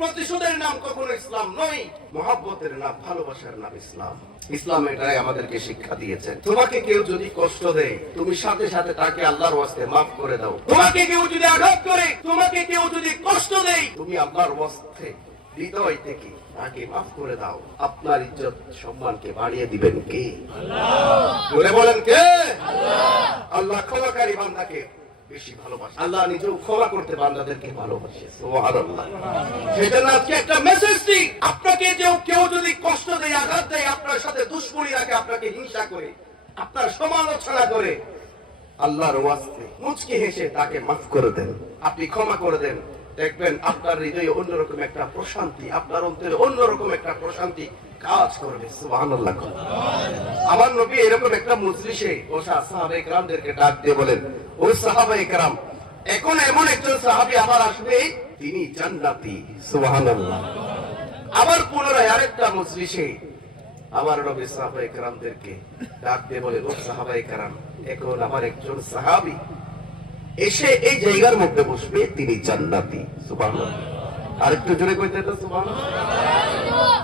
প্রতিশোধের নাম কখনো ইসলাম নয়, মহব্বতের নাম, ভালোবাসার নাম ইসলাম। ইসলাম এটাই আমাদেরকে শিক্ষা দিয়েছে। তোমাকে কেউ যদি কষ্ট দেয়, তুমি সাথে সাথে তাকে আল্লাহর ওয়াস্তে মাফ করে দাও। তোমাকে কেউ যদি আঘাত করে, তোমাকে কেউ যদি কষ্ট দেয়, তুমি আল্লাহর ওয়াস্তে হৃদয় থেকে তাকে মাফ করে দাও। আপনার ইজ্জত সম্মানকে বাড়িয়ে দিবেন কে? আল্লাহ। বলেন কে? আল্লাহ। আল্লাহ ক্ষমাকারী বান্দাকে বেশি ভালোবাসে। আল্লাহ নিজেও ক্ষমা করতে বান্দাদেরকে ভালোবাসে। সুবহানাল্লাহ। সেজন্য আজকে একটা মেসেজ দিই, আপনাকে কেউ যদি কষ্ট দেয়, আঘাত দেয়, আপনার সাথে দুশ্মনী রাখে, আপনাকে হিংসা করে, আপনার সমালোচনা করে, আল্লাহর ওয়াস্তে মুচকি হেসে তাকে মাফ করে দেন, আপনি ক্ষমা করে দেন। দেখবেন আপনার হৃদয়ে অন্যরকম একটা প্রশান্তি, আপনার অন্তরে অন্যরকম একটা প্রশান্তি কাজ করবে। সুবহানাল্লাহ। আমার নবী এরকম একটা মজলিসে বসা সাহাবায়ে কেরামদেরকে ডাক দিয়ে বলেন, ও সাহাবায়ে কেরাম, এখন এমন একজন সাহাবী আবার আসবে, তিনি জান্নাতি। সুবহানাল্লাহ। আবার পুনরায় আরেকটা মজলিসে আমার নবী সাহাবায়ে কেরামদেরকে ডাক দিয়ে বলেন, ও সাহাবায়ে কেরাম, এখন আবার একজন সাহাবী এসে এই জায়গার মধ্যে বসবে, তিনি জান্নাতি। সুবহানাল্লাহ। আরেকটু জোরে কইতে তো সুবহানাল্লাহ।